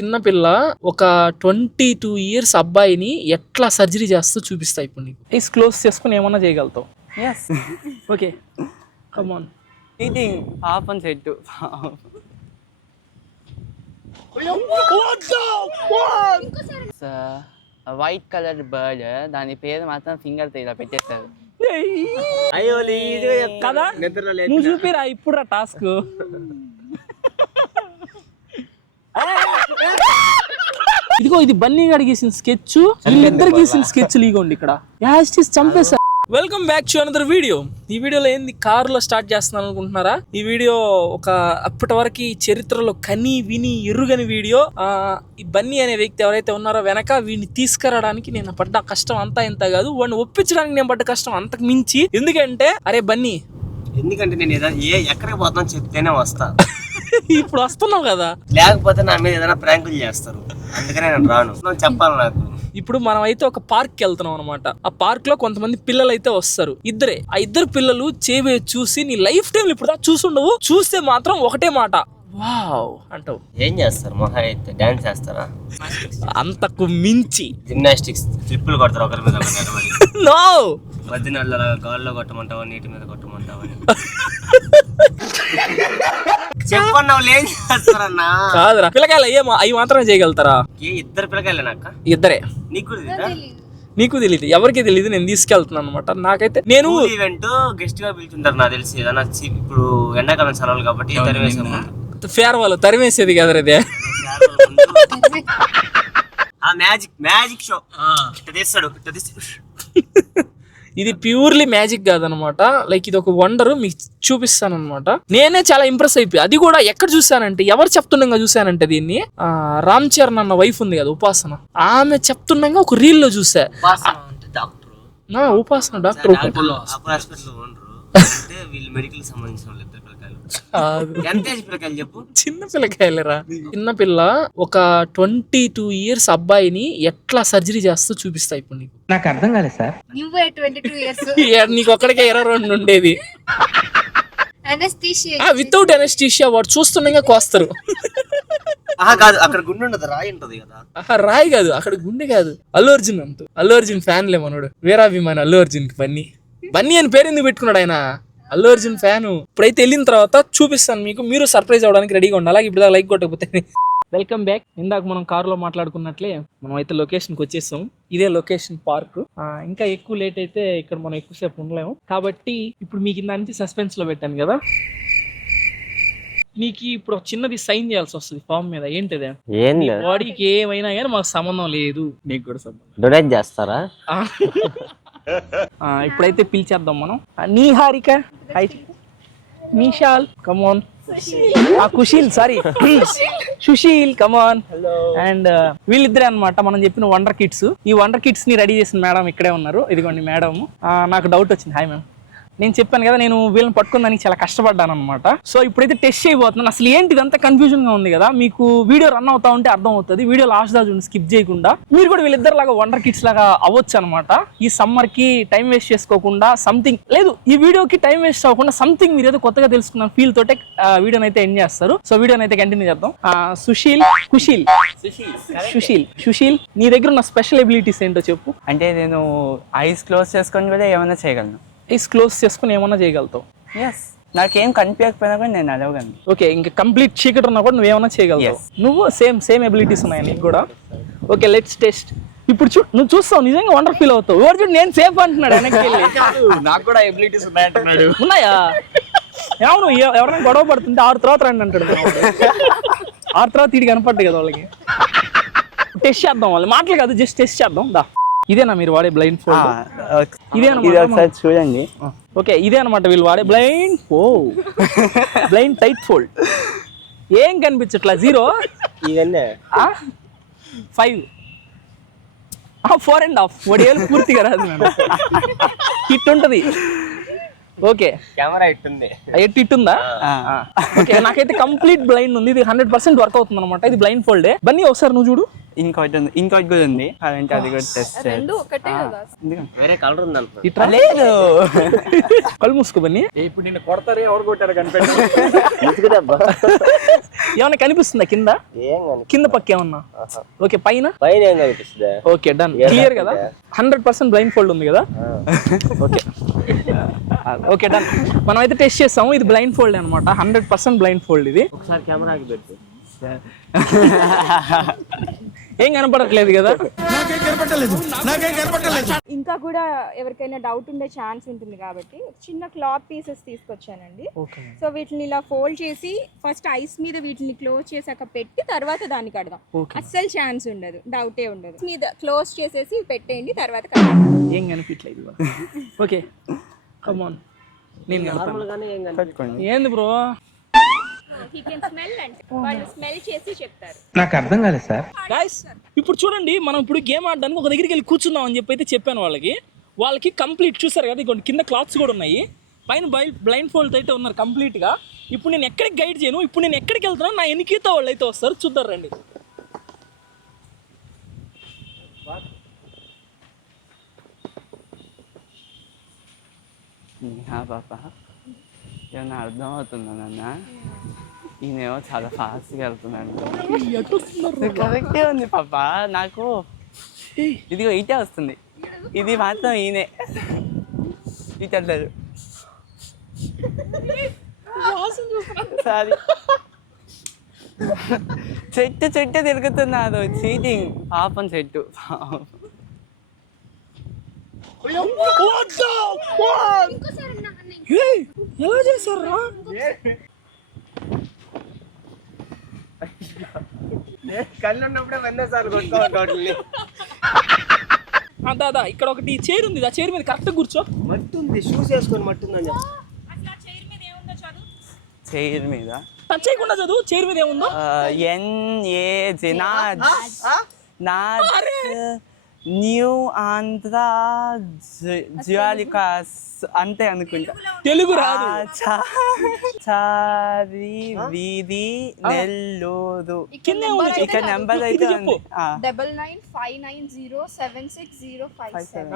చిన్న పిల్ల ఒక 22 ఇయర్స్ అబ్బాయిని ఎట్లా సర్జరీ చేస్తూ చూపిస్తా ఇప్పుడు నీకు. ఐస్ క్లోజ్ చేసుకుని ఏమన్నా చేయగలుగుతావు. Yes. Okay come on. Eating half and said to. It's a white colored bird. దాని పేరు మాత్రం ఫింగర్ తో ఇలా పెట్టేస్తారు. కదా నువ్వు చూపిరా ఇప్పుడు టాస్క్. ఇదిగో ఇది బన్నీ గారు గీసిన స్కెచ్, వీళ్ళిద్దరు గీసిన స్కెచ్ లీగోండి ఇక్కడ. చంపేసా. Welcome back to another video. ఈ వీడియోలో ఏంది కారులో స్టార్ట్ చేస్తున్నాను అనుకుంటున్నారా? ఈ వీడియో ఒక అప్పటి వరకు చరిత్రలో కని విని ఎరుగని వీడియో. ఈ బన్నీ అనే వ్యక్తి ఎవరైతే ఉన్నారో వెనక వీడిని తీసుకురావడానికి నేను పడ్డ కష్టం అంతా ఇంత కాదు, వాడిని ఒప్పించడానికి నేను పడ్డ కష్టం అంతకు మించి. ఎందుకంటే అరే బన్నీ, ఎందుకంటే నేను ఎక్కడికి పోతాను చెప్తేనే వస్తా. ఇప్పుడు వస్తున్నావు కదా, లేకపోతే నా మీద ఏదైనా ప్రాంకులు చేస్తారు, అందుకనే నేను రాను. చెప్పాలి నాకు. ఇప్పుడు మనం అయితే ఒక పార్క్ వెళ్తున్నాం అనమాట. ఆ పార్క్ లో కొంతమంది పిల్లలు అయితే వస్తారు, ఇద్దరే. ఆ ఇద్దరు పిల్లలు చేవే చూసి నీ లైఫ్ టైం ఇప్పుడు చూసుండవు, చూస్తే మాత్రం ఒకటే మాట వావ్ అంటావు. ఏం చేస్తారు? మహా అయితే డాన్స్ చేస్తారా? అంతకు మించి జిమ్నాస్టిక్స్ ట్రిప్పులు కొడతారు ఒకరి మీద ఒకరి. నో మధ్యనాళ్ళ గాల్లో కొట్టమంటావా, నీటి మీద కొట్టమంటావా? చెప్పండి వాళ్ళు ఏం చేస్తారన్నా? కాదురా, పిల్లకాయలు అవి మాత్రమే చేయగలుగుతారా? ఇద్దరు పిల్లకాయలేనాక? ఇద్దరే. నీకు తెలియదు, ఎవరికి తెలియదు. నేను తీసుకెళ్తున్నాను అనమాట. నాకైతే నేను ఈవెంట్ గెస్ట్ గా పిలుచుంటారు నాకు తెలిసి. ఏదన్నా ఇప్పుడు ఎండాకాలం సెలవులు కాబట్టి ఫేర్వాల్ తరిమేసేది కదరా ఇదే. మ్యాజిక్ షో తీస్తాడు. ఇది ప్యూర్లీ మ్యాజిక్ కాదనమాట. లైక్ ఇది ఒక వండర్ మీకు చూపిస్తాను అనమాట. నేనే చాలా ఇంప్రెస్ అయిపోయి. అది కూడా ఎక్కడ చూసానంటే, ఎవరు చెప్తుండగా చూసానంటే దీన్ని రామ్ చరణ్ అన్న వైఫ్ ఉంది కదా ఉపాసన, ఆమె చెప్తుండగా ఒక రీల్ లో చూసా. ఉపాసన డాక్టర్ మెడికల్ సంబంధించిన చిన్న పిల్లకాయలేరా. చిన్న పిల్ల ఒక 22 ఇయర్స్ అబ్బాయిని ఎట్లా సర్జరీ చేస్తూ చూపిస్తా ఇప్పుడు నీకు. నాకు అర్థం కాలేదు సార్. నీకు ఒక్కడికే 22 ఉండేది. వితౌట్ అనెస్థీషియా వాడు చూస్తుండగా కోస్తారు. అక్కడ గుండె ఉండదు, రాయి ఉంటది కదా. రాయి కాదు అక్కడ గుండె కాదు. అల్లు అర్జున్ అంటూ అల్లు అర్జున్ ఫ్యాన్లే మనోడు. వీరాభిమాని అల్లు అర్జున్ కి బన్నీ అని పేరు ఎందుకు పెట్టుకున్నాడు ఆయన? అల్లు అర్జున్ ఫ్యాను. ఇప్పుడైతే వెళ్ళిన తర్వాత చూపిస్తాను మీకు, మీరు సర్ప్రైజ్ అవ్వడానికి రెడీగా ఉండాలి. అలాగే ఇప్పుడు లైక్ కొట్టకపోతే. Welcome back. ఇందాక మనం కారులో మాట్లాడుకున్నట్లే మనం అయితే లొకేషన్కి వచ్చేసాం. ఇదే లొకేషన్ పార్క్. ఇంకా ఎక్కువ లేట్ అయితే ఇక్కడ మనం ఎక్కువసేపు ఉండలేము కాబట్టి ఇప్పుడు మీకు ఇందా నుంచి సస్పెన్స్ లో పెట్టాను కదా. నీకు ఇప్పుడు చిన్నది సైన్ చేయాల్సి వస్తుంది ఫామ్ మీద. ఏంటిదే? బాడీకి ఏమైనా కానీ మాకు సంబంధం లేదు, నీకు కూడా సంబంధం. డొనేట్ చేస్తారా? ఇప్పుడైతే పిలిచేద్దాం మనం. నీహారిక, నిషాల్ కమాన్, కుషిల్ సారీ సుశీల్ కమాన్. అండ్ వీళ్ళిద్దరే అనమాట మనం చెప్పిన వండర్ కిడ్స్. ఈ వండర్ కిడ్స్ ని రెడీ చేసిన మేడం ఇక్కడే ఉన్నారు. ఇదిగోండి మేడం. నాకు డౌట్ వచ్చింది. Hi ma'am. నేను చెప్పాను కదా నేను వీళ్ళని పట్టుకుందానికి చాలా కష్టపడ్డాను అనమాట. సో ఇప్పుడైతే టెస్ట్ చేయబోతున్నాను. అసలు ఏంటి ఇదంతా కన్ఫ్యూజన్ గా ఉంది కదా. మీకు వీడియో రన్ అవుతా ఉంటే అర్థం అవుతుంది. వీడియో లాస్ట్ దాకా చూడండి, స్కిప్ చేయకుండా. మీరు కూడా వీళ్ళిద్దరు లాగా వండర్ కిడ్స్ లాగా అవ్వచ్చు అనమాట. ఈ సమ్మర్ కి టైం వేస్ట్ చేసుకోకుండా సంథింగ్ లేదు, ఈ వీడియోకి టైం వేస్ట్ అవ్వకుండా సంథింగ్ మీరు ఏదో కొత్తగా తెలుసుకున్న ఫీల్ తోటే వీడియోని అయితే ఎండ్ చేస్తారు. సో వీడియోని అయితే కంటిన్యూ చేద్దాం. సుశీల్ నీ దగ్గర ఉన్న స్పెషల్ ఎబిలిటీస్ ఏంటో చెప్పు. అంటే నేను ఐస్ క్లోజ్ చేసుకొని కూడా ఏమైనా చేయగలను. ఐస్ క్లోజ్ చేసుకుని ఏమన్నా చేయగలుగుతావు? ఎస్. నాకేం కనిపించకపోయినా కూడా నేను అడగలను. ఓకే, ఇంకా కంప్లీట్ చీకటి ఉన్నా కూడా నువ్వేమన్నా చేయగలుగుతావు. నువ్వు సేమ్ ఎబిలిటీస్ ఉన్నాయి నీకు కూడా. Okay let's test. ఇప్పుడు నువ్వు చూస్తావు, నిజంగా వండర్ ఫీల్ అవుతావు. ఎవరు చూడు నేను సేఫ్ అంటున్నాడు వెనక్కి వెళ్ళి. నాకు కూడా ఎబిలిటీస్ ఉన్నాయంటున్నాడు. ఉన్నాయా? అవును, ఎవరైనా గొడవ పడుతుంటే 6 తర్వాత రండి అంటాడు. 6 తర్వాత ఇటు కనపడ్డాయి కదా వాళ్ళకి. టెస్ట్ చేద్దాం, వాళ్ళు మాటలు కాదు, జస్ట్ టెస్ట్ చేద్దాం. దా, ఇదేనా మీరు వాడే బ్లైండ్ ఫోల్డ్? ఇదేనా చూడండి. ఓకే, ఇదే అనమాట వీళ్ళు వాడే బ్లైండ్ టైట్ ఫోల్డ్. ఏం కనిపించట్లా? 0 5 4.5 వడియాలు పూర్తిగా రాదు. హిట్ ఉంటది. ఓకే, కెమెరా ఇట్టుందా? ఓకే, నాకైతే కంప్లీట్ బ్లైండ్ ఉంది. ఇది 100% వర్క్ అవుతుంది అనమాట. ఇది బ్లైండ్ ఫోల్డే. బన్నీ ఒకసారి నువ్వు చూడు. ఇంకోటి కూడా ఉంది అలాంటి అది కూడా టెస్ట్ రెండు ఒకటే కదా. వేరే కలర్ ఉంది అనుకో. ఇట్లా లేదు కళ్ళు మూసుకో బన్నీ. ఇప్పుడు నిన్ను కొడతారే ఎవరు కొట్టారు కనిపెట్టారు. ఏమన్నా కనిపిస్తుందా కింద? ఏం కానీ కింద పక్క ఏమన్నా? ఓకే పైన పైన ఏం కనిపిస్తుందా? ఓకే డన్, క్లియర్ కదా. 100% బ్లైండ్ ఫోల్డ్ ఉంది కదా. Okay okay done. మనం అయితే టెస్ట్ చేస్తాము. ఇది బ్లైండ్ ఫోల్డ్ అనమాట, 100% బ్లైండ్ ఫోల్డ్. ఇది ఒకసారి కెమెరాకి పెట్టు. ఏం కనపడట్లేదు కదా. ఇంకా కూడా ఎవరికైనా డౌట్ ఉండే ఛాన్స్ ఉంటుంది కాబట్టి చిన్న క్లాత్ పీసెస్ తీసుకొచ్చానండి. సో వీటిని ఇలా ఫోల్డ్ చేసి ఫస్ట్ ఐస్ మీద వీటిని క్లోజ్ చేసాక పెట్టి తర్వాత దాన్ని కడదాం. అస్సలు ఛాన్స్ ఉండదు, డౌటే ఉండదు. మీద క్లోజ్ చేసేసి పెట్టేయండి, తర్వాత కడదాం. ఏం కనిపించలేదు. ఓకే కమాన్, నేను కడతాను. పెట్టుకోండి. ఏంది బ్రో? He can smell అంటే వాళ్ళు స్మెల్ చేసి చెప్తారు. నాకు అర్థం కాలేదు సార్. గైస్ ఇప్పుడు చూడండి, మనం ఇప్పుడు గేమ్ ఆడడానికి ఒక దగ్గరికి వెళ్ళి కూర్చుందాం అని చెప్పి అయితే చెప్పాను వాళ్ళకి కంప్లీట్ చూసారు కదా. ఇంకోటి కింద క్లాత్స్ కూడా ఉన్నాయి, పైన బ్లైండ్ ఫోల్డ్ అయితే ఉన్నారు కంప్లీట్గా. ఇప్పుడు నేను ఎక్కడికి గైడ్ చేయను, ఇప్పుడు నేను ఎక్కడికి వెళ్తున్నా నా ఎన్నికీత వాళ్ళు అయితే వస్తారు, చూద్దాం రండి. పాప ఏమన్నా అర్థం అవుతుందా నాన్న? ఈయనేమో చాలా ఫాస్ట్గా వెళ్తున్నాడు. కరెక్టే ఉంది పాప, నాకు ఇదిగో ఇటే వస్తుంది. ఇది మాత్రం ఈయనే ఇటు వెళ్తాడు. సారీ, చెట్టు తిరుగుతున్నారు. చీటింగ్ పాపం చెట్టు. ఎలా చేశారా? కళ్ళు ఉన్నప్పుడే వెన్నసార్లు కొట్టుకోవాలి. దాదా ఇక్కడ ఒకటి చైర్ ఉంది, ఆ చైర్ మీద కరెక్ట్ కూర్చో. మట్టి ఉంది, షూస్ వేసుకొని మట్టి ఉందని చెప్పు. చైర్ మీద టచ్ చేయకుండా చదువు. చైర్ మీద ఏముందో? న్యూ ఆంధ్ర జ్వాలికాస్ అంతే అనుకుంటా. తెలుగు రాదు. చారి వీధి నెల్లూరు. కింద ఇక్కడ నెంబర్ అయితే ఉంది. 9959076057.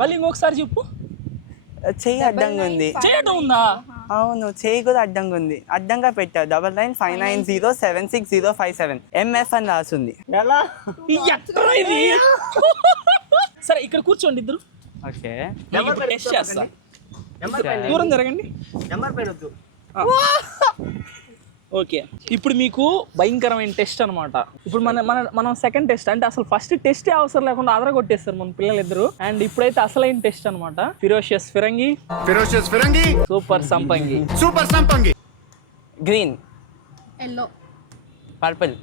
మళ్ళీ ఇంకొకసారి చెప్పు. చెయ్యి అడ్డంగా ఉంది. చేయటం ఉందా? అవును, చెయ్యి కూడా అడ్డంగా ఉంది. అడ్డంగా పెట్టావు. 9959076057 MF అని రాసింది. ఎట్రా ఇది? సరే ఇక్కడ కూర్చోండి ఇద్దరు. ఓకే, టెస్ట్ చేస్తా. దూరం జరగండి. నెంబర్ పైన వద్దు. ఓకే, ఇప్పుడు మీకు భయంకరమైన టెస్ట్ అనమాట. ఇప్పుడు మనం సెకండ్ టెస్ట్ అంటే అసలు ఫస్ట్ టెస్ట్ అవసరం లేకుండా ఆదర కొట్టేస్తారు మన పిల్లలు ఇద్దరు. అండ్ ఇప్పుడైతే అసలైన టెస్ట్ అనమాట. ఫిరోషియస్ ఫిరంగి, సూపర్ సంపంగి. Green, yellow, purple,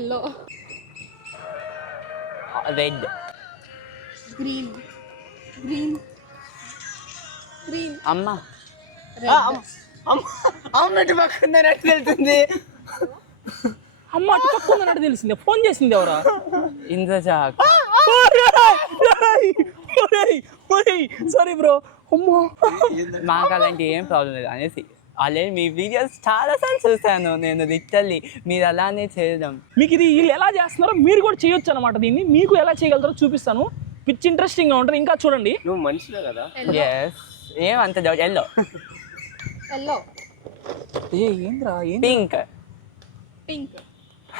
yellow, red, green, green, green. అమ్మ అమ్మ ఇటు పక్కుందని అట్లా వెళ్తుంది. అమ్మ అటు పక్క ఉందన్నట్టు తెలిసిందే. ఫోన్ చేసింది ఎవరా? ఇంద్రజాక్. Sorry bro. అమ్మో, మాకు అలాంటి ఏం ప్రాబ్లం లేదు అనేసి ఆల్రెడీ మీ వీడియోస్ చాలాసార్లు చూశాను నేను. లిటరల్లీ మీరు అలానే చేయడం. మీకు ఇది వీళ్ళు ఎలా చేస్తున్నారో మీరు కూడా చేయొచ్చు అనమాట. దీన్ని మీకు ఎలా చేయగలుగుతారో చూపిస్తాను. పిచ్ ఇంట్రెస్టింగ్గా ఉంటుంది. ఇంకా చూడండి. నువ్వు మనిషివే కదా. ఎస్, ఏం అంత డౌట్. ఎల్లో, ఎల్లో, ఏంద్రా పింక్, పింక్,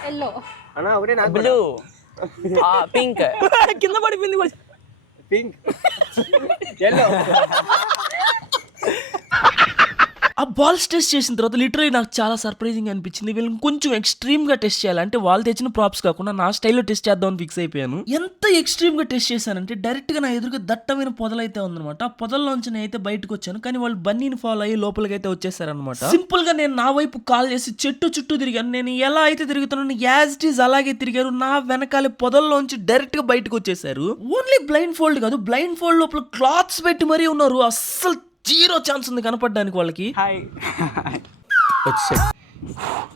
ఎల్లో, అన్నా ఒకటే నాకు బ్లూ, పింక్. కింద పడిపోయింది కూడా. Pink, yellow. ఆ బాల్స్ టెస్ట్ చేసిన తర్వాత లిటరలీ నాకు చాలా సర్ప్రైజింగ్ అనిపించింది. వీళ్ళని కొంచెం ఎక్స్ట్రీమ్ గా టెస్ట్ చేయాలి. అంటే వాళ్ళు తెచ్చిన ప్రాప్స్ కాకుండా నా స్టైల్లో టెస్ట్ చేద్దామని ఫిక్స్ అయిపోయాను. ఎంత ఎక్స్ట్రీమ్ గా టెస్ట్ చేశానంటే డైరెక్ట్ గా నా ఎదురుగా దట్టమైన పొదలైతే ఉందన్నమాట. ఆ పొదల్లోంచి నేనైతే బయటకు వచ్చాను, కానీ వాళ్ళు బన్నీని ఫాలో అయ్యి లోపలికి అయితే వచ్చేసారనమాట. సింపుల్ గా నేను నా వైపు కాల్ చేసి చెట్టు చుట్టూ తిరిగాను. నేను ఎలా అయితే తిరుగుతున్నాను యాజ్ ఇట్ ఈజ్ అలాగే తిరిగారు. నా వెనకాలే పొదల్లోంచి డైరెక్ట్ గా బయటకు వచ్చేసారు. ఓన్లీ బ్లైండ్ ఫోల్డ్ కాదు, బ్లైండ్ ఫోల్డ్ లోపల క్లాత్స్ పెట్టి మరీ ఉన్నారు. అస్సలు 0 ఛాన్స్ ఉంది కనపడడానికి వాళ్ళకి. హాయ్.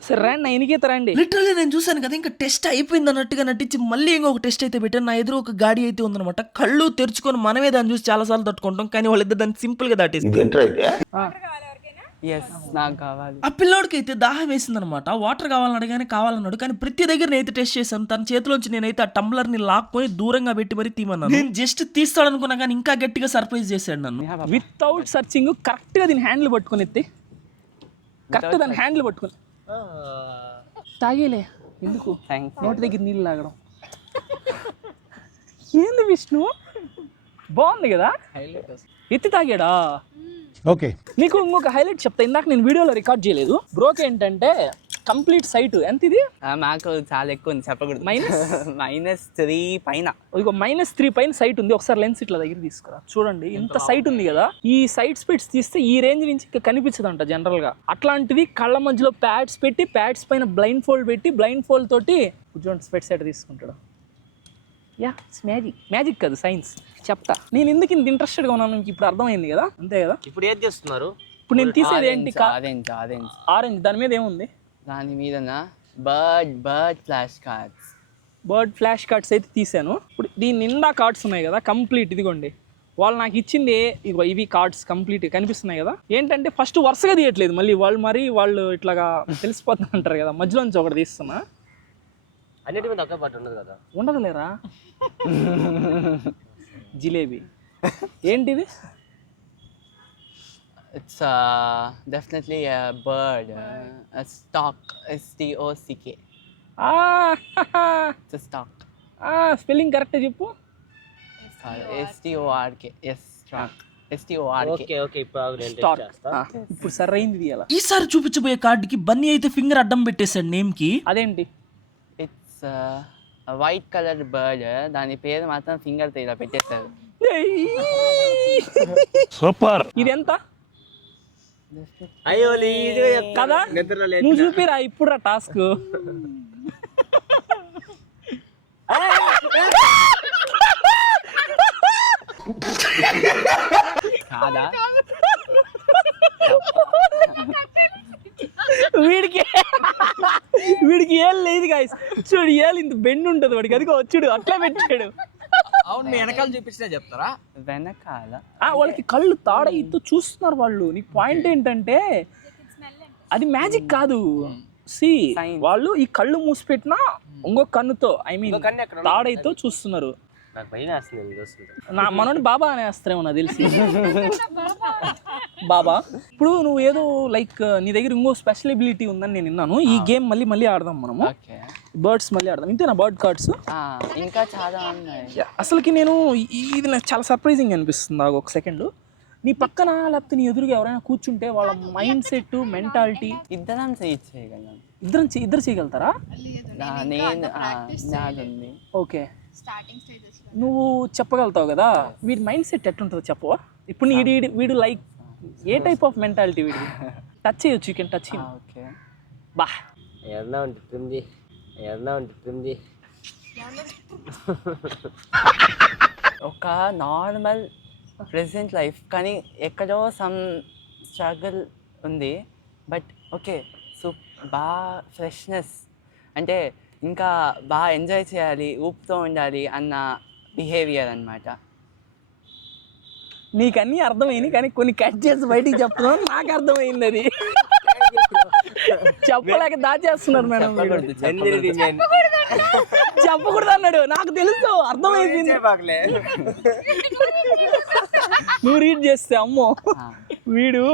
సరే రండి, నా ఎనికేత రండి. లిటరల్లీ నేను చూసాను కదా, ఇంకా టెస్ట్ అయిపోయింది అన్నట్టుగా నటించి మళ్ళీ ఇంకొక టెస్ట్ అయితే పెట్టాను. నా ఎదురు ఒక గాడి అయితే ఉందన్నమాట. కళ్ళు తెరుచుకొని మనమే దాన్ని చూసి చాలా సార్లు తట్టుకుంటాం, కానీ వాళ్ళిద్దరు దాన్ని సింపుల్ గా దాటేసి. ఎస్ నాకు కావాలి. ఆ పిల్లోడికి అయితే దాహం వేసిందనమాట. వాటర్ కావాలని అడగానే కావాలన్నాడు. కానీ ప్రతి దగ్గర నేనైతే టెస్ట్ చేశాను. తన చేతిలోంచి నేనైతే ఆ టంబ్లర్ని లాక్కొని దూరంగా పెట్టి మరీ తీమన్నాను. నేను జస్ట్ తీస్తాడనుకున్నా కానీ ఇంకా గట్టిగా సర్ప్రైజ్ చేశాడు నన్ను. వితౌట్ సర్చింగ్ కరెక్ట్గా దీని హ్యాండిల్ పట్టుకొని ఎత్తి, కరెక్ట్ దాని హ్యాండిల్ పట్టుకొని తాగేలే. ఎందుకు థ్యాంక్స్. నోటి దగ్గర నీళ్ళు లాగడం ఏంది విష్ణు? బాగుంది కదా, ఎత్తి తాగాడా? ఓకే, నీకు ఇంకొక హైలైట్ చెప్తా. ఇందాక నేను వీడియోలో రికార్డ్ చేయలేదు. బ్రోక్ ఏంటంటే కంప్లీట్ సైట్ ఎంత ఇది? మాకు చాలా ఎక్కువ ఉంది, చెప్పకూడదు. -3 పైన. ఇదిగో -3 పైన సైట్ ఉంది. ఒకసారి లెన్స్ ఇట్లా దగ్గర తీసుకురా, చూడండి ఇంత సైట్ ఉంది కదా. ఈ సైడ్ స్పెట్స్ తీస్తే ఈ రేంజ్ నుంచి ఇంకా కనిపించదంట జనరల్ గా. అట్లాంటిది కళ్ళ మధ్యలో ప్యాడ్స్ పెట్టి, ప్యాడ్స్ పైన బ్లైండ్ ఫోల్డ్ పెట్టి, బ్లైండ్ ఫోల్డ్ తోటి చూడండి స్పెట్స్ ఎట్ తీసుకుంటాడు. యా, ఇట్స్ మ్యాజిక్ కాదు, సైన్స్. చెప్తా నేను ఎందుకు ఇంత ఇంట్రెస్టెడ్గా ఉన్నాను, మీకు ఇప్పుడు అర్థమైంది కదా, అంతే కదా. ఇప్పుడు ఏది చేస్తున్నారు? ఇప్పుడు నేను తీసేది ఏంటి? ఆరెంజ్. దాని మీద ఏముంది? దాని మీద బర్డ్ ఫ్లాష్ కార్డ్స్ అయితే తీసాను. ఇప్పుడు దీని నిండా కార్డ్స్ ఉన్నాయి కదా కంప్లీట్. ఇదిగోండి, వాళ్ళు నాకు ఇచ్చింది ఇదిగో ఇవి కార్డ్స్ కంప్లీట్ కనిపిస్తున్నాయి కదా. ఏంటంటే ఫస్ట్ వరుసగా తీయట్లేదు, మళ్ళీ వాళ్ళు ఇట్లాగా తెలిసిపోతుంది అంటారు కదా, మధ్యలోంచి ఒకటి తీస్తున్నా. అన్నిటి మీద ఒకే పాటు ఉండదు కదా. ఉండదు లేరా జిలేబీ. ఏంటిది? It's definitely bird. Stork, STOCK. It's stork. Spelling correct చెప్పు. STORK. Yes, stork. STORK. Okay ఇప్పుడు సరైంది తీయాల. ఈసారి చూపించబోయే కార్డుకి బన్నీ అయితే ఫింగర్ అడ్డం పెట్టేశాడు నేమ్ కి. అదేంటి? It's white colour bird. దాని పేరు మాత్రం ఫింగర్ తో ఇలా పెట్టేస్తారు. సూపర్. ఇది ఎంత అయ్యో కదా, నువ్వు చూపిరా ఇప్పుడు రా టాస్క్. కాదా? వీడికి ఏళ్ళు లేదు గాయస్. చూడు ఏళ్ళు ఇంత బెండ్ ఉంటుంది వాడికి. అదిగో వచ్చాడు అట్లా పెట్టాడు. అవును, మీ వెనకాల చూపించినా చెప్తారా? వెనకాల వాళ్ళకి కళ్ళు తాడయితో చూస్తున్నారు వాళ్ళు. నీకు పాయింట్ ఏంటంటే అది మ్యాజిక్ కాదు. సి వాళ్ళు ఈ కళ్ళు మూసిపెట్టినా ఇంకొక కన్నుతో తాడైతో చూస్తున్నారు. నాకు భయం వేస్తుంది చూస్తుంటే. మనోని బాబా అనేస్తారేమో నాకు తెలిసి. బాబా. ఇప్పుడు నువ్వు ఏదో లైక్ నీ దగ్గర ఇంకో స్పెషల్ ఎబిలిటీ ఉందని నేను విన్నాను. ఈ గేమ్ మళ్ళీ ఆడదాం మనము. బర్డ్స్ మళ్ళీ ఆడదాం. ఇంతేనా బర్డ్ కార్డ్స్? ఇంకా చాలా ఉన్నాయి. అసలుకి నేను ఇది నాకు చాలా సర్ప్రైజింగ్ అనిపిస్తుంది. నాకు ఒక సెకండ్ నీ పక్కన లేకపోతే నీ ఎదురుగా ఎవరైనా కూర్చుంటే వాళ్ళ మైండ్ సెట్, మెంటాలిటీ ఇద్దరం చేయగలం. ఇద్దరు చేయగలుగుతారా? ఓకే, నువ్వు చెప్పగలుగుతావు కదా. వీడి మైండ్ సెట్ ఎట్లుంటుందో చెప్పవా? ఇప్పుడు వీడు like A type of mentality వీడి? టచ్ చేయొచ్చు, you can touch him. Okay, బా ఏదన్నా ఉంటుంది. ఒక నార్మల్ ప్రెసెంట్ లైఫ్, కానీ ఎక్కడో సమ్ స్ట్రగుల్ ఉంది. బట్ ఓకే, బాగా ఫ్రెష్నెస్, అంటే ఇంకా బాగా ఎంజాయ్ చేయాలి, ఊపుతూ ఉండాలి అన్న బిహేవియర్ అనమాట. నీకు అన్నీ అర్థమైంది, కానీ కొన్ని కట్ చేసి బయటికి చెప్తున్నావు. నాకు అర్థమైంది, అది చెప్పలేక దాచేస్తున్నారు మేడం. చెప్పకూడదు అన్నాడు, నాకు తెలుసు, అర్థమైంది. నువ్వు రీడ్ చేస్తే అమ్మో వీడు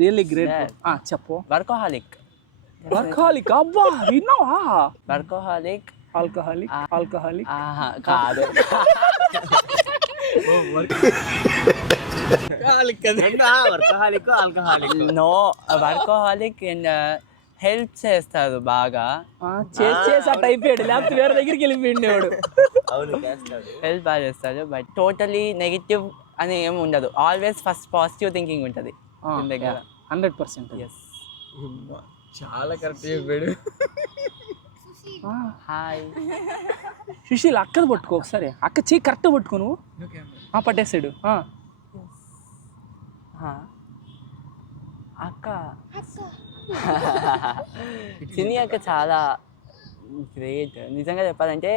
రియల్లీ గ్రేట్. చెప్పు. వర్కోహాలిక్. అబ్బా విన్నావా? వర్కోహాలిక్. ఆల్కహాలిక్ కాదు. నో, వర్కోహాలిక్ అండ్ హెల్ప్ చేస్తారు బాగా. చేసి అట్ అయిపోయాడు, లేకపోతే వేరే దగ్గరికి వెళ్ళిపోయిండేవాడు. హెల్ప్ బాగా చేస్తారు, బట్ టోటలీ నెగిటివ్ అని ఏమి ఉండదు. ఆల్వేస్ ఫస్ట్ పాజిటివ్ థింకింగ్ ఉంటుంది దగ్గర. 100%. ఎస్, చాలా కరెక్ట్ చెప్పాడు. హాయ్ సుశీల్, అక్కది పట్టుకో ఒకసారి. అక్క చెయ్యి కరెక్ట్ పట్టుకో నువ్వు. పట్టేసాడు. అక్క చిన్ని అక్క చాలా గ్రేట్. నిజంగా చెప్పాలంటే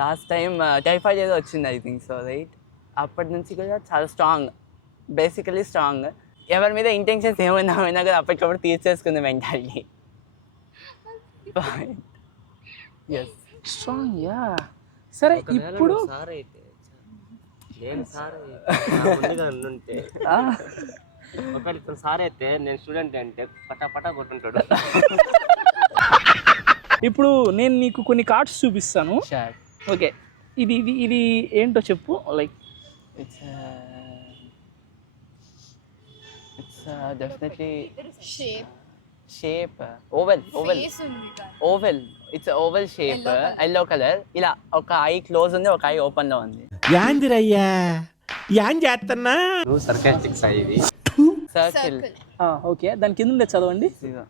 లాస్ట్ టైం టైఫాయిడ్ ఏదో వచ్చింది, ఐ థింక్ సో, రైట్? అప్పటి నుంచి కూడా చాలా స్ట్రాంగ్, బేసికలీ స్ట్రాంగ్. ఎవరి మీద ఇంటెన్షన్స్ ఏమైనా కూడా అప్పటికప్పుడు తీర్చేసుకుంది మెంటాలిటీ. Yes strong yeah. సరే ఇప్పుడు సార్ అయితే నేను సార్ ముందుగా ఉంటే ఒకవేళ ఇతను సార్ అయితే నేను స్టూడెంట్ అంటే పటా కొట్టుంటాడు. ఇప్పుడు నేను నీకు కొన్ని కార్డ్స్ చూపిస్తాను. షూర్. ఓకే, ఇది ఇది ఇది ఏంటో చెప్పు. Like It's definitely shape. Oval. It's a oval shape. Yellow color. ఇలా ఒక ఐ క్లోజ్ ఉంది, ఒక ఐ ఓపెన్ లో ఉంది. యాందిరయ్యా యాన్ చేస్తున్నా నువ్వు సర్కాస్టిక్స్ అయ్యి Circle. ఓకే, దాని కింద ఉండే చదవండి. Zero.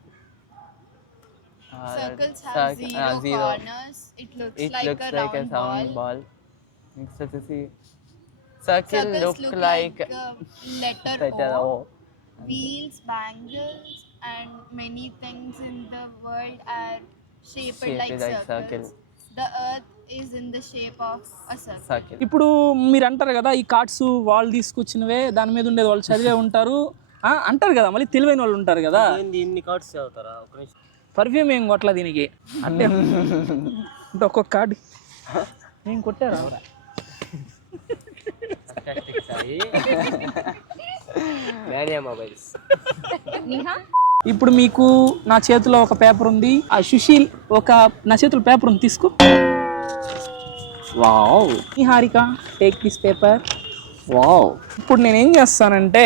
Circles have zero corners. It looks like a round ball. Next వచ్చేసి circle look like letter O. O. Wheels, bangles, and many things in the world are shaped like circles. The earth is in the shape of a circle. ఇప్పుడు మీరు అంటారు కదా, ఈ cards వాళ్ళు తీసుకొచ్చినవే, దాని మీద ఉండేది వాళ్ళు చదివే ఉంటారు అంటారు కదా, మళ్ళీ తెలివైన వాళ్ళు ఉంటారు కదా. ఇన్ని కార్డ్స్ చదువుతారా? ఒక నిమిషం. పర్ఫ్యూమ్ ఏం కొట్టలా దీనికి అంటే అంటే ఒక్కొక్క కార్డు ఏం కొట్టారా? సర్కాస్టిక్స్ అయ్యి మేనియా మొబైల్స్. ఇప్పుడు మీకు నా చేతిలో ఒక పేపర్ ఉంది. ఆ సుశీల్ నా చేతిలో పేపర్ ఉంది, తీసుకో. వావ్. ఈ Harika take this paper. Wow. ఇప్పుడు నేను ఏం చేస్తానంటే,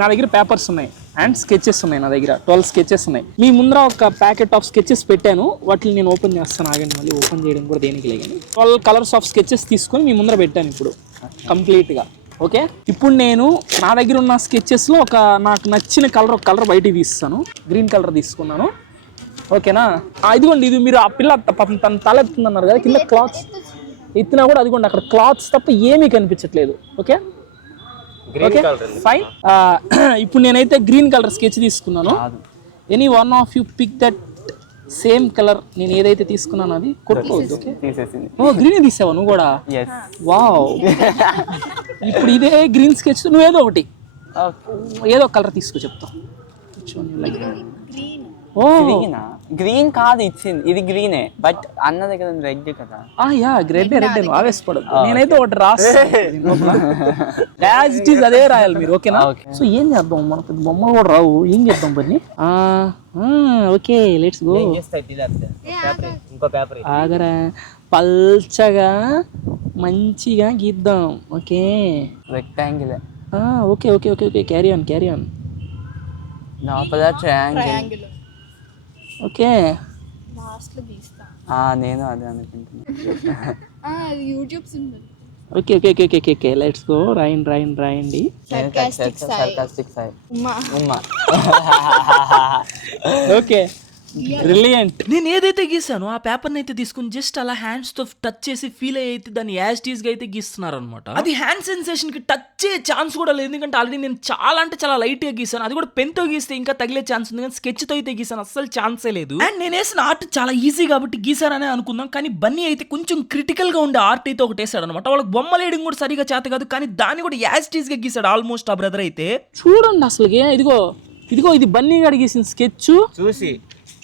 నా దగ్గర పేపర్స్ ఉన్నాయి అండ్ స్కెచెస్ ఉన్నాయి. నా దగ్గర 12 స్కెచెస్ ఉన్నాయి. మీ ముందర ఒక ప్యాకెట్ ఆఫ్ స్కెచెస్ పెట్టాను, వాటిని నేను ఓపెన్ చేస్తాను. ఆగండి, మళ్ళీ ఓపెన్ చేయడం కూడా దేనికి లేదని. 12 కలర్స్ ఆఫ్ స్కెచెస్ తీసుకొని మీ ముందర పెట్టాను ఇప్పుడు కంప్లీట్గా. ఓకే, ఇప్పుడు నేను నా దగ్గర ఉన్న స్కెచెస్లో నాకు నచ్చిన ఒక కలర్ బయటికి తీస్తాను. గ్రీన్ కలర్ తీసుకున్నాను. ఓకేనా? ఇదిగోండి, ఇది మీరు ఆ పిల్ల పాపం తన తల ఎత్తుందన్నారు కదా, కింద క్లాత్స్ ఎత్తినా కూడా అదిగోండి అక్కడ క్లాత్స్ తప్ప ఏమీ కనిపించట్లేదు. Okay okay fine. ఇప్పుడు నేనైతే గ్రీన్ కలర్ స్కెచ్ తీసుకున్నాను. Any one of you pick that same colour. నేను ఏదైతే తీసుకున్నాను అది కొట్టుకోవద్దు. ఓ, గ్రీన్ తీసావా నువ్వు కూడా? వావ్. ఇప్పుడు ఇదే గ్రీన్ స్కెచ్ నువ్వు ఏదో కలర్ తీసుకో, చెప్తా. ఓ, గ్రీన్ కాదు ఇచ్చింది, ఇది గ్రీనే, బట్ అన్న దగ్గర రెడ్ కదా. యా, రెడ్ ఆవేశపడదు. నేనైతే ఒకటి రాస్తాను, అదే రాయాలి మీరు. ఓకేనా? సో ఏం చేద్దాం, మనకు బొమ్మలు కూడా రావు, ఏం చేద్దాం పని. Okay, let's go. ఇంకో పేపర్ ఆగరా, పల్చగా మంచిగా గీద్దాం. Okay, rectangle. Okay okay okay okay carry on. లోపల ట్రయాంగిల్. ఓకే, లాస్ట్ లో గీస్తా. నేను అదే అనుకుంటున్నా. YouTube symbol. Okay okay okay okay okay let's go. రాయండి. Sarcastic side. ఉమ్మా. Okay, brilliant. నేను ఏదైతే గీసానో ఆ పేపర్ని అయితే తీసుకుని జస్ట్ అలా హ్యాండ్స్ తో టచ్ చేసి ఫీల్ అయితే దాన్ని యాజ్ టీజ్ గా అయితే గీస్తున్నారు అనమాట. అది హ్యాండ్ సెన్సేషన్ కి టచ్ చేసే ఛాన్స్ కూడా లేదు, ఎందుకంటే ఆల్రెడీ నేను చాలా లైట్ గా గీసాను. అది కూడా పెన్ తో గీస్తే ఇంకా తగిలే ఛాన్స్ ఉంది, కానీ స్కెచ్ తో అయితే గీసాను, అస్సలు ఛాన్సే లేదు. అండ్ నేను వేసిన ఆర్ట్ చాలా ఈజీ కాబట్టి గీసారనే అనుకుందాం, కానీ బన్నీ అయితే కొంచెం క్రిటికల్ గా ఉండే ఆర్ట్ అయితే ఒకటి వేసాడు అనమాట. వాళ్ళకి బొమ్మలు వేయడం కూడా సరిగా చేత కాదు, కానీ దాన్ని కూడా యాజ్ టీజ్ గా గీసాడు ఆల్మోస్ట్. ఆ బ్రదర్ అయితే చూడండి అసలు, ఇదిగో ఇది బన్నీ గారు గీసిన స్కెచ్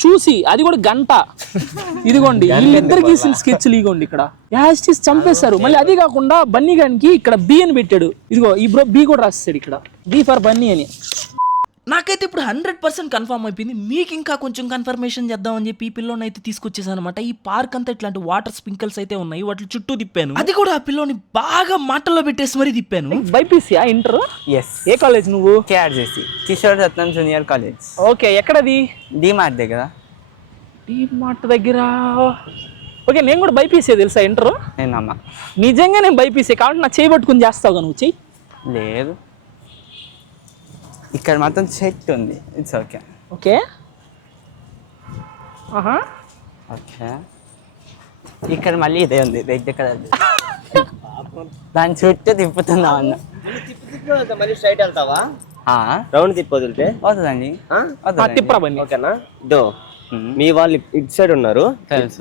చూసి అది కూడా గంట. ఇదిగోండి వీళ్ళిద్దరు గీసిన స్కెచ్లు ఇగోండి ఇక్కడ యాజ్ టీజ్ చంపేశారు. మళ్ళీ అది కాకుండా బన్నీ గారికి ఇక్కడ బి అని పెట్టాడు. ఇదిగో ఈ బ్రో బి కూడా రాస్తాడు ఇక్కడ, బి ఫర్ బన్నీ అని. నాకైతే ఇప్పుడు 100% కన్ఫర్మ్ అయిపోయింది. మీకు ఇంకా కొంచెం కన్ఫర్మేషన్ చేద్దామని చెప్పి ఈ పిల్లోని అయితే తీసుకొచ్చేసాను అనమాట. ఈ పార్క్ అంతా ఇట్లాంటి వాటర్ స్ప్రింకిల్స్ అయితే ఉన్నాయి, వాటి చుట్టూ తిప్పాను. అది కూడా ఆ పిల్లోని బాగా మాటల్లో పెట్టేసి మరీ తిప్పాను. BiPC inter? ఏ కాలేజ్ నువ్వు? కేఆర్జేసి, కిషోర్ రత్నం జూనియర్ కాలేజ్. ఓకే, ఎక్కడది? డిమార్ట్ దగ్గర. డిమార్ట్ దగ్గర. ఓకే, నేను కూడా బైపీసీ తెలుసా ఇంటర్? నేను అమ్మ నిజంగా నేను బైపీసీ కాబట్టి నా చేయబట్టుకుని చేస్తావుగా నువ్వు. చెయ్యి. లేదు, ఇక్కడ మాత్రం సెట్ ఉంది. It's okay. ఓకే ఓకే, ఇక్కడ మళ్ళీ ఇదే ఉంది రెడ్ కలర్. దాని చుట్టూ తిప్పుతున్నా అన్న. మళ్ళీ స్ట్రైట్ వెళ్తావా? రౌండ్ తిప్పి వదిలితే వద్దండి. ఓకేనా? మీ వాళ్ళు ఇటు సైడ్ ఉన్నారు,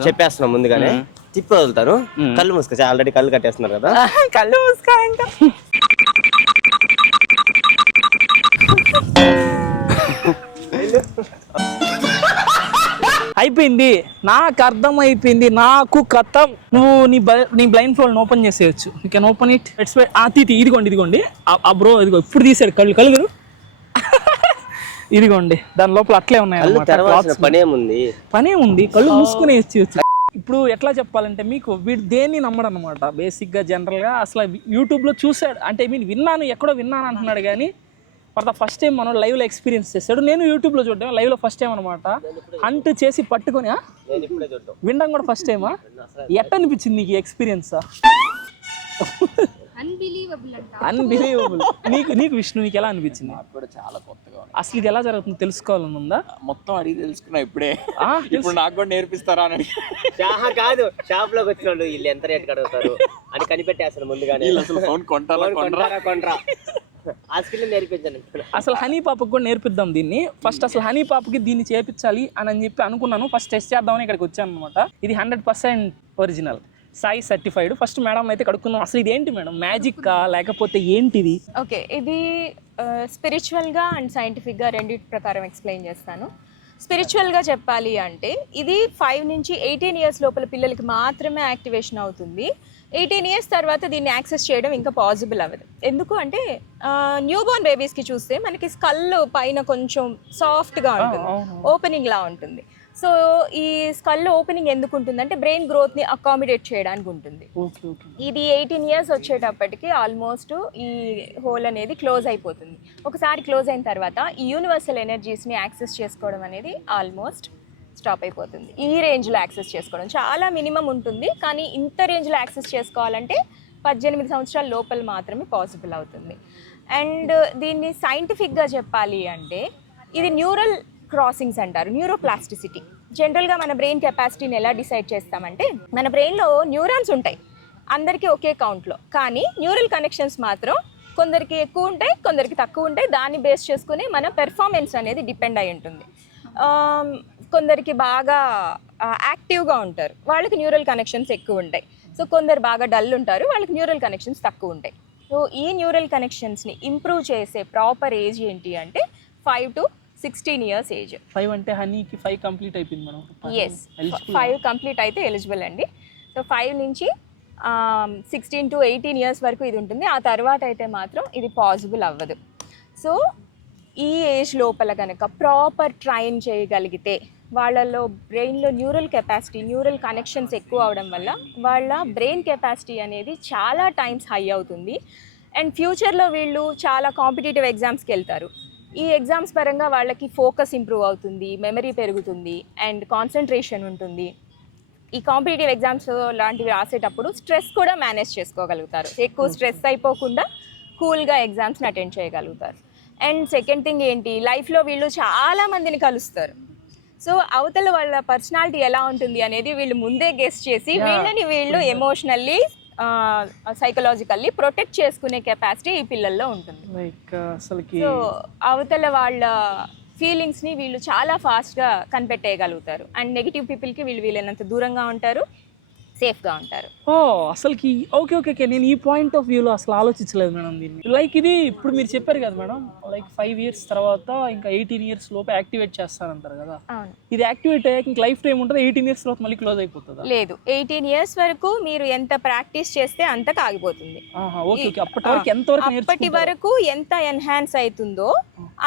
చెప్పేస్తున్నాం ముందుగానే. తిప్పి వదులుతారు, కళ్ళు మూసుకో. ఆల్రెడీ కళ్ళు కట్టేస్తున్నారు కదా, కళ్ళు మూసుకో. అయిపోయింది, నాకు అర్థం అయిపోయింది, నాకు కథం. నువ్వు నీ బ్లైండ్ ఫోల్డ్ ఓపెన్ చేసేయచ్చు. You can open it. తీతి, ఇదిగోండి ఆ బ్రో, ఇదిగో ఇప్పుడు తీసాడు. కళ్ళు ఇదిగోండి, దాని లోపల అట్లే ఉన్నాయి. పనేముంది, కళ్ళు మూసుకుని వేసేయచ్చు. ఇప్పుడు ఎట్లా చెప్పాలంటే మీకు వీడు దేన్ని నమ్మడు అనమాట. బేసిక్గా జనరల్గా అసలు యూట్యూబ్లో చూసాడు అంటే విన్నాను, ఎక్కడో విన్నాను అంటున్నాడు కానీ ఫర్ ద ఫస్ట్ టైం మనం లైవ్లో ఎక్స్పీరియన్స్ చేస్తాడు. నేను యూట్యూబ్లో చూడడం లైవ్లో ఫస్ట్ టైం అనమాట. హంట్ చేసి పట్టుకొని వినడం కూడా ఫస్ట్ టైమా? ఎట్లా అనిపించింది నీకు ఎక్స్పీరియన్స్? అన్బిలీవబుల్. నీకు విష్ణు, నీకు ఎలా అనిపించింది? నాకు కూడా చాలా కొత్తగా ఉంది. అసలు ఇది ఎలా జరుగుతుంది తెలుసుకోవాలని ఉందా? మొత్తం అడిగి తెలుసుకున్నా ఇప్పుడే. ఇప్పుడు నాకు కూడా నేర్పిస్తారా అని కాదు, షాప్ లోకి వచ్చిన వాళ్ళు వీళ్ళు ఎంత రేట్ కడుగుతారు అని కనిపెట్టేస్తారు ముందుగానే. అసలు ఫోన్ కొంటారా ఆ స్కిల్ నేర్పించాను. అసలు హనీ పాపకు కూడా నేర్పిద్దాం దీన్ని. ఫస్ట్ అసలు హనీ పాపకి దీన్ని చేపించాలి అని చెప్పి అనుకున్నాను. ఫస్ట్ టెస్ట్ చేద్దామని ఇక్కడికి వచ్చాను అనమాట. ఇది 100% original, Sai certified. First madam అయితే కడుక్కున్నాం. అసలు ఇది ఏంటి మేడం, మ్యాజిక్కా లేకపోతే ఏంటిది? ఓకే, ఇది స్పిరిచువల్గా అండ్ సైంటిఫిక్గా రెండింటి ప్రకారం ఎక్స్ప్లెయిన్ చేస్తాను. స్పిరిచువల్గా చెప్పాలి అంటే ఇది 5 నుంచి 18 ఇయర్స్ లోపల పిల్లలకి మాత్రమే యాక్టివేషన్ అవుతుంది. 18 ఇయర్స్ తర్వాత దీన్ని యాక్సెస్ చేయడం ఇంకా పాసిబుల్ అవ్వదు. ఎందుకు అంటే న్యూబోర్న్ బేబీస్కి చూస్తే మనకి స్కల్ పైన కొంచెం సాఫ్ట్గా ఉంటుంది, ఓపెనింగ్లా ఉంటుంది. సో ఈ స్కల్ ఓపెనింగ్ ఎందుకు ఉంటుందంటే బ్రెయిన్ గ్రోత్ని అకామిడేట్ చేయడానికి ఉంటుంది. ఇది 18 ఇయర్స్ వచ్చేటప్పటికి ఆల్మోస్ట్ ఈ హోల్ అనేది క్లోజ్ అయిపోతుంది. ఒకసారి క్లోజ్ అయిన తర్వాత ఈ యూనివర్సల్ ఎనర్జీస్ని యాక్సెస్ చేసుకోవడం అనేది ఆల్మోస్ట్ స్టాప్ అయిపోతుంది. ఈ రేంజ్లో యాక్సెస్ చేసుకోవడం చాలా మినిమం ఉంటుంది, కానీ ఇంత రేంజ్లో యాక్సెస్ చేసుకోవాలంటే 18 సంవత్సరాల లోపల మాత్రమే పాసిబుల్ అవుతుంది. అండ్ దీన్ని సైంటిఫిక్గా చెప్పాలి అంటే ఇది న్యూరల్ క్రాసింగ్స్ అంటారు, న్యూరోప్లాస్టిసిటీ. జనరల్గా మన బ్రెయిన్ కెపాసిటీని ఎలా డిసైడ్ చేస్తామంటే మన బ్రెయిన్లో న్యూరాన్స్ ఉంటాయి అందరికీ ఒకే కౌంట్లో, కానీ న్యూరల్ కనెక్షన్స్ మాత్రం కొందరికి ఎక్కువ ఉంటాయి, కొందరికి తక్కువ ఉంటాయి. దాన్ని బేస్ చేసుకుని మన పెర్ఫార్మెన్స్ అనేది డిపెండ్ అయి ఉంటుంది. కొందరికి బాగా యాక్టివ్గా ఉంటారు, వాళ్ళకి న్యూరల్ కనెక్షన్స్ ఎక్కువ ఉంటాయి. సో కొందరు బాగా డల్ ఉంటారు, వాళ్ళకి న్యూరల్ కనెక్షన్స్ తక్కువ ఉంటాయి. సో ఈ న్యూరల్ కనెక్షన్స్ని ఇంప్రూవ్ చేసే ప్రాపర్ ఏజ్ ఏంటి అంటే 5 to 16 ఇయర్స్ ఏజ్. 5 అంటే హనీకి 5 కంప్లీట్ అయిపోయింది మనం. ఎస్, 5 కంప్లీట్ అయితే ఎలిజిబుల్ అండి. సో 5 నుంచి 16 to 18 ఇయర్స్ వరకు ఇది ఉంటుంది. ఆ తర్వాత అయితే మాత్రం ఇది పాసిబుల్ అవ్వదు. సో ఈ ఏజ్ లోపల కనుక ప్రాపర్ ట్రైన్ చేయగలిగితే వాళ్ళలో బ్రెయిన్లో న్యూరల్ కెపాసిటీ, న్యూరల్ కనెక్షన్స్ ఎక్కువ అవడం వల్ల వాళ్ళ బ్రెయిన్ కెపాసిటీ అనేది చాలా టైమ్స్ హై అవుతుంది. అండ్ ఫ్యూచర్లో వీళ్ళు చాలా కాంపిటేటివ్ ఎగ్జామ్స్కి వెళ్తారు. ఈ ఎగ్జామ్స్ పరంగా వాళ్ళకి ఫోకస్ ఇంప్రూవ్ అవుతుంది, మెమరీ పెరుగుతుంది అండ్ కాన్సన్ట్రేషన్ ఉంటుంది. ఈ కాంపిటేటివ్ ఎగ్జామ్స్ లాంటివి రాసేటప్పుడు స్ట్రెస్ కూడా మేనేజ్ చేసుకోగలుగుతారు. ఎక్కువ స్ట్రెస్ అయిపోకుండా కూల్గా ఎగ్జామ్స్ని అటెండ్ చేయగలుగుతారు. అండ్ సెకండ్ థింగ్ ఏంటి, లైఫ్లో వీళ్ళు చాలా మందిని కలుస్తారు. సో అవతల వాళ్ళ పర్సనాలిటీ ఎలా ఉంటుంది అనేది వీళ్ళు ముందే గెస్ చేసి వీళ్ళని వీళ్ళు ఎమోషనల్లీ సైకలాజికల్లీ ప్రొటెక్ట్ చేసుకునే కెపాసిటీ ఈ పిల్లల్లో ఉంటుంది. సో అవతల వాళ్ళ ఫీలింగ్స్ని వీళ్ళు చాలా ఫాస్ట్గా కనిపెట్టేయగలుగుతారు. అండ్ నెగిటివ్ పీపుల్కి వీళ్ళు వీళ్ళనంత దూరంగా ఉంటారు, సేఫ్గా ఉంటారు. అసలుకి ఓకే ఓకే ఓకే నేను ఈ పాయింట్ ఆఫ్ వ్యూలో అసలు ఆలోచించలేదు మేడం దీన్ని. లైక్ ఇది ఇప్పుడు మీరు చెప్పారు కదా మేడం, లైక్ 5 ఇయర్స్ తర్వాత ఇంకా 18 ఇయర్స్ లోపు యాక్టివేట్ చేస్తారంటారు కదా. ఇది యాక్టివేట్ అయ్యాక ఇంక లైఫ్ టైం ఉంటుంది, 18 ఇయర్స్ లోపు మళ్ళీ క్లోజ్ అయిపోతుందా? లేదు, 18 ఇయర్స్ వరకు మీరు ఎంత ప్రాక్టీస్ చేస్తే అంత ఆగిపోతుంది. అప్పటి వరకు ఎంత ఎన్హాన్స్ అవుతుందో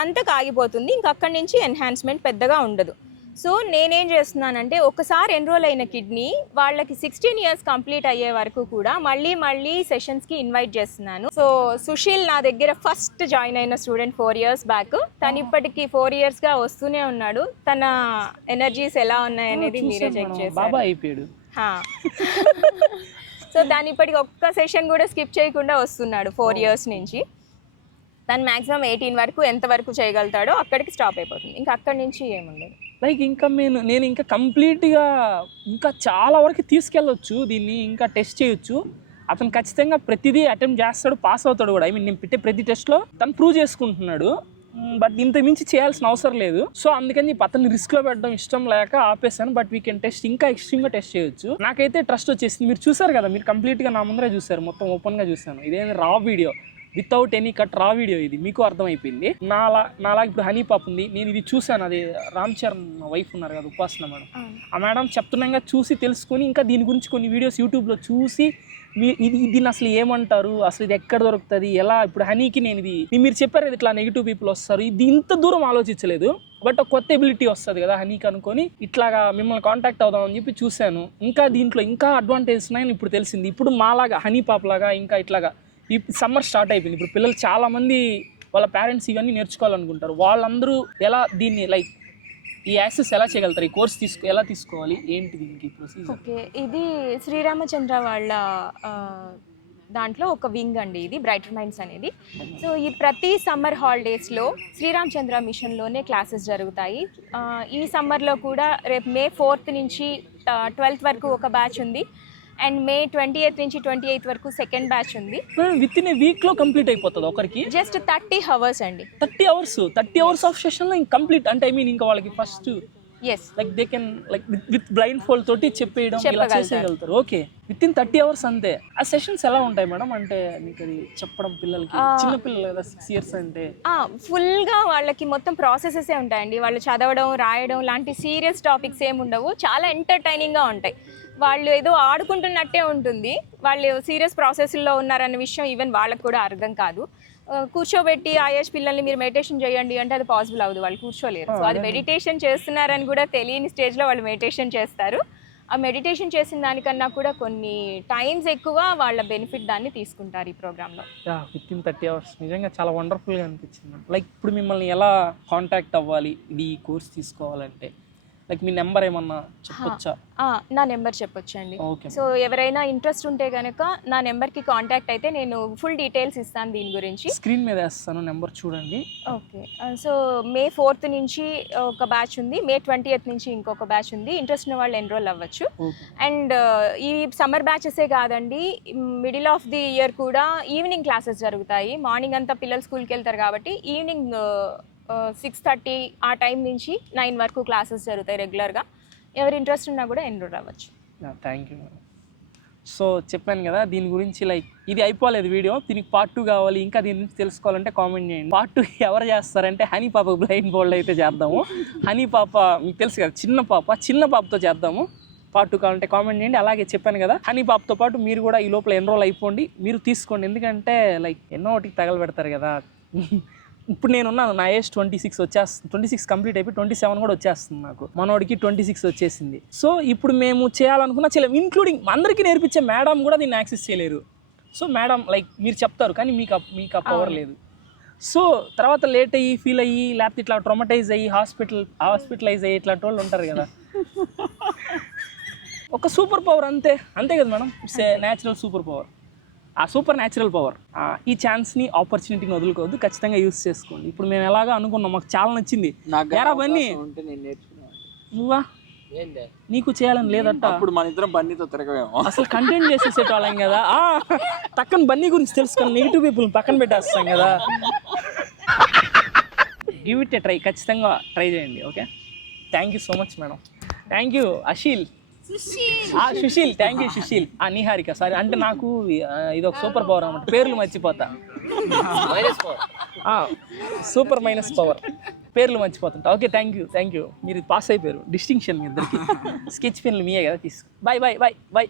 అంత ఆగిపోతుంది, ఇంక అక్కడి నుంచి ఎన్హాన్స్మెంట్ పెద్దగా ఉండదు. సో నేనేం చేస్తున్నానంటే ఒకసారి ఎన్రోల్ అయిన కిడ్నీ వాళ్ళకి 16 ఇయర్స్ కంప్లీట్ అయ్యే వరకు కూడా మళ్ళీ సెషన్స్కి ఇన్వైట్ చేస్తున్నాను. సో సుశీల్ నా దగ్గర ఫస్ట్ జాయిన్ అయిన స్టూడెంట్ 4 ఇయర్స్ బ్యాక్. తను ఇప్పటికి 4 ఇయర్స్గా వస్తూనే ఉన్నాడు. తన ఎనర్జీస్ ఎలా ఉన్నాయనేది మీరే చెక్ చేస్తారు. సో దాని ఇప్పటికి ఒక్క సెషన్ కూడా స్కిప్ చేయకుండా వస్తున్నాడు 4 ఇయర్స్ నుంచి. తను మ్యాక్సిమం 18 వరకు ఎంతవరకు చేయగలుగుతాడో అక్కడికి స్టాప్ అయిపోతుంది, ఇంకా అక్కడి నుంచి ఏముండదు. లైక్ ఇంకా నేను ఇంకా కంప్లీట్గా ఇంకా చాలా వరకు తీసుకెళ్ళొచ్చు దీన్ని, ఇంకా టెస్ట్ చేయొచ్చు. అతను ఖచ్చితంగా ప్రతిదీ అటెంప్ట్ చేస్తాడు, పాస్ అవుతాడు కూడా. నేను పెట్టే ప్రతి టెస్ట్లో తను ప్రూవ్ చేసుకుంటున్నాడు. బట్ ఇంత మించి చేయాల్సిన అవసరం లేదు. సో అందుకని అతన్ని రిస్క్లో పెట్టడం ఇష్టం లేక ఆపేసాను. బట్ వీ కెన్ టెస్ట్, ఇంకా ఎక్స్ట్రీమ్గా టెస్ట్ చేయొచ్చు. నాకైతే ట్రస్ట్ వచ్చేసింది. మీరు చూసారు కదా, మీరు కంప్లీట్గా నా ముందరే చూసారు, మొత్తం ఓపెన్గా చూసాను. ఇదేమి రా వీడియో, వితౌట్ ఎనీ కట్ రా వీడియో ఇది, మీకు అర్థమైపోయింది. నాలా ఇప్పుడు హనీ పాప్ ఉంది, నేను ఇది చూశాను, అది రామ్ చరణ్ వైఫ్ ఉన్నారు కదా ఉపాసన మేడం, ఆ మేడం చెప్తున్నాగా చూసి తెలుసుకొని ఇంకా దీని గురించి కొన్ని వీడియోస్ యూట్యూబ్లో చూసి దీన్ని అసలు ఏమంటారు, అసలు ఇది ఎక్కడ దొరుకుతుంది, ఎలా, ఇప్పుడు హనీకి నేను ఇది మీరు చెప్పారు ఇట్లా నెగిటివ్ పీపుల్ వస్తారు, ఇది ఇంత దూరం ఆలోచించలేదు. బట్ ఒక కొత్త ఎబిలిటీ వస్తుంది కదా హనీకి అనుకొని ఇట్లాగా మిమ్మల్ని కాంటాక్ట్ అవుదామని చెప్పి చూశాను. ఇంకా దీంట్లో ఇంకా అడ్వాంటేజెస్ ఉన్నాయని ఇప్పుడు తెలిసింది. ఇప్పుడు మాలాగా హనీ పాప్ లాగా ఇంకా ఇట్లాగా ఈ సమ్మర్ స్టార్ట్ అయిపోయింది, ఇప్పుడు పిల్లలు చాలామంది వాళ్ళ పేరెంట్స్ ఇవన్నీ నేర్చుకోవాలనుకుంటారు. వాళ్ళందరూ ఎలా దీన్ని లైక్ ఈ యాక్సెస్ ఎలా చేయగలుగుతారు, ఈ కోర్స్ ఎలా తీసుకోవాలి, ఏంటి దీనికి ప్రొసీజర్? ఓకే, ఇది శ్రీరామచంద్ర వాళ్ళ దాంట్లో ఒక వింగ్ అండి, ఇది బ్రైటర్ మైండ్స్ అనేది. సో ఈ ప్రతి సమ్మర్ హాలిడేస్లో శ్రీరామచంద్ర మిషన్లోనే క్లాసెస్ జరుగుతాయి. ఈ సమ్మర్లో కూడా రేపు May 4th నుంచి 12th వరకు ఒక బ్యాచ్ ఉంది, అండ్ May 28th నుంచి 28th వరకు సెకండ్ బ్యాచ్ ఉంది. విత్ ఇన్ ఏ వీక్లో కంప్లీట్ అయిపోతుంది ఒకరికి? జస్ట్ 30 hours అండి. 30 hours ఆఫ్ సెషన్లో ఇంక కంప్లీట్ అంటే ఇంకా వాళ్ళకి first yes like they can like with blindfold తోటి చెప్పేయడం ఇలా చేసేయగలుగుతారు. ఓకే, విత్ ఇన్ 30 hours అంతే. ఆ సెషన్స్ ఎలా ఉంటాయి మేడం? అంటే మీకు అది చెప్పడం పిల్లలకి, చిన్న పిల్లలు కదా 6 years అంటే ఫుల్గా వాళ్ళకి మొత్తం ప్రాసెసెసే ఉంటాయండి. వాళ్ళు చదవడం రాయడం లాంటి సీరియస్ టాపిక్స్ ఏమి ఉండవు, చాలా ఎంటర్టైనింగ్గా ఉంటాయి. వాళ్ళు ఏదో ఆడుకుంటున్నట్టే ఉంటుంది, వాళ్ళు సీరియస్ ప్రాసెస్లో ఉన్నారన్న విషయం ఈవెన్ వాళ్ళకి కూడా అర్థం కాదు. కూర్చోబెట్టి ఆ ఏజ్ పిల్లల్ని మీరు మెడిటేషన్ చేయండి అంటే అది పాసిబుల్ అవ్వదు, వాళ్ళు కూర్చోలేరు. సో అది మెడిటేషన్ చేస్తున్నారని కూడా తెలియని స్టేజ్లో వాళ్ళు మెడిటేషన్ చేస్తారు. ఆ మెడిటేషన్ చేసిన దానికన్నా కూడా కొన్ని టైమ్స్ ఎక్కువ వాళ్ళ బెనిఫిట్ దాన్ని తీసుకుంటారు ఈ ప్రోగ్రాంలో. విత్ ఇన్ 30 hours నిజంగా చాలా వండర్ఫుల్గా అనిపించింది. లైక్ ఇప్పుడు మిమ్మల్ని ఎలా కాంటాక్ట్ అవ్వాలి ఇది ఈ కోర్స్ తీసుకోవాలంటే? లైక్ మీ నెంబర్ ఏమన్నా చెప్పొచ్చా? నా నెంబర్ చెప్పొచ్చండి. ఓకే, సో ఎవరైనా ఇంట్రెస్ట్ ఉంటే కనుక నా నెంబర్కి కాంటాక్ట్ అయితే నేను ఫుల్ డీటెయిల్స్ ఇస్తాను దీని గురించి. స్క్రీన్ మీద వేస్తాను, నెంబర్ చూడండి. ఓకే, సో May 4th నుంచి ఒక బ్యాచ్ ఉంది, May 20th నుంచి ఇంకొక బ్యాచ్ ఉంది. ఇంట్రెస్ట్ ఉన్న వాళ్ళు ఎన్రోల్ అవ్వచ్చు. అండ్ ఈ సమ్మర్ బ్యాచెసే కాదండి, మిడిల్ ఆఫ్ ది ఇయర్ కూడా ఈవినింగ్ క్లాసెస్ జరుగుతాయి. మార్నింగ్ అంతా పిల్లలు స్కూల్కి వెళ్తారు కాబట్టి ఈవినింగ్ 6:30 ఆ టైం నుంచి 9 వరకు క్లాసెస్ జరుగుతాయి రెగ్యులర్గా. ఎవరు ఇంట్రెస్ట్ ఉన్నా కూడా ఎన్రోల్ అవ్వచ్చు. Thank you madam. సో చెప్పాను కదా దీని గురించి, లైక్ ఇది అయిపోలేదు వీడియో, దీనికి part 2 కావాలి, ఇంకా దీని గురించి తెలుసుకోవాలంటే కామెంట్ చేయండి. part 2 ఎవరు చేస్తారంటే హనీ పాప బ్లైండ్ బోల్డ్ అయితే చేద్దాము. హనీ పాప మీకు తెలుసు కదా, చిన్న పాపతో చేద్దాము. part 2 కావాలంటే కామెంట్ చేయండి. అలాగే చెప్పాను కదా హనీ పాపతో పాటు మీరు కూడా ఈ లోపల ఎన్రోల్ అయిపోండి, మీరు తీసుకోండి. ఎందుకంటే లైక్ ఎన్నో వాటికి తగలబెడతారు కదా. ఇప్పుడు నేనున్నాను, నా ఏజ్ 26 కంప్లీట్ అయిపోయి 27 కూడా వచ్చేస్తుంది నాకు. మనోడికి 26 వచ్చేసింది. సో ఇప్పుడు మేము చేయాలనుకున్నా చేయలేము, ఇంక్లూడింగ్ అందరికీ నేర్పించే మేడం కూడా దీన్ని యాక్సెస్ చేయలేరు. సో మేడం లైక్ మీరు చెప్తారు కానీ మీకు ఆ పవర్ లేదు. సో తర్వాత లేట్ అయ్యి ఫీల్ అయ్యి లేకపోతే ఇట్లా ట్రామటైజ్ అయ్యి హాస్పిటలైజ్ అయ్యి ఇట్లాంటి వాళ్ళు ఉంటారు కదా. ఒక సూపర్ పవర్ అంతే కదా madam, it's a natural super power. ఆ సూపర్ న్యాచురల్ పవర్, ఈ ఛాన్స్ని ఆపర్చునిటీని వదులుకోవద్దు, ఖచ్చితంగా యూస్ చేసుకోండి. ఇప్పుడు మేము ఎలాగా అనుకున్నాం, మాకు చాలా నచ్చింది. బన్నీ నువ్వా నీకు చేయాలని లేదట, అప్పుడు మన ఇద్దరం బన్నీతో తిరగవేమో, అసలు కంటెంట్ చేసేసేటోళ్ళం కదా. పక్కన బన్నీ గురించి తెలుసుకొని నెగిటివ్ పీపుల్ పక్కన పెట్టేస్తాం కదా. గివ్ ఇట్ ఏ ట్రై, ఖచ్చితంగా ట్రై చేయండి. Okay, thank you so much madam. Thank you Asheel, Sushil. Thank you Sushil. Niharika sorry, అంటే నాకు ఇది ఒక సూపర్ పవర్ అన్నమాట, పేర్లు మర్చిపోతా. సూపర్ మైనస్ పవర్, పేర్లు మర్చిపోతుంటా. Okay, thank you. మీరు పాస్ అయిపోయారు, డిస్టింక్షన్ మీ ఇద్దరికి. స్కెచ్ పెన్లు మీయే కదా, తీసుకో. బాయ్.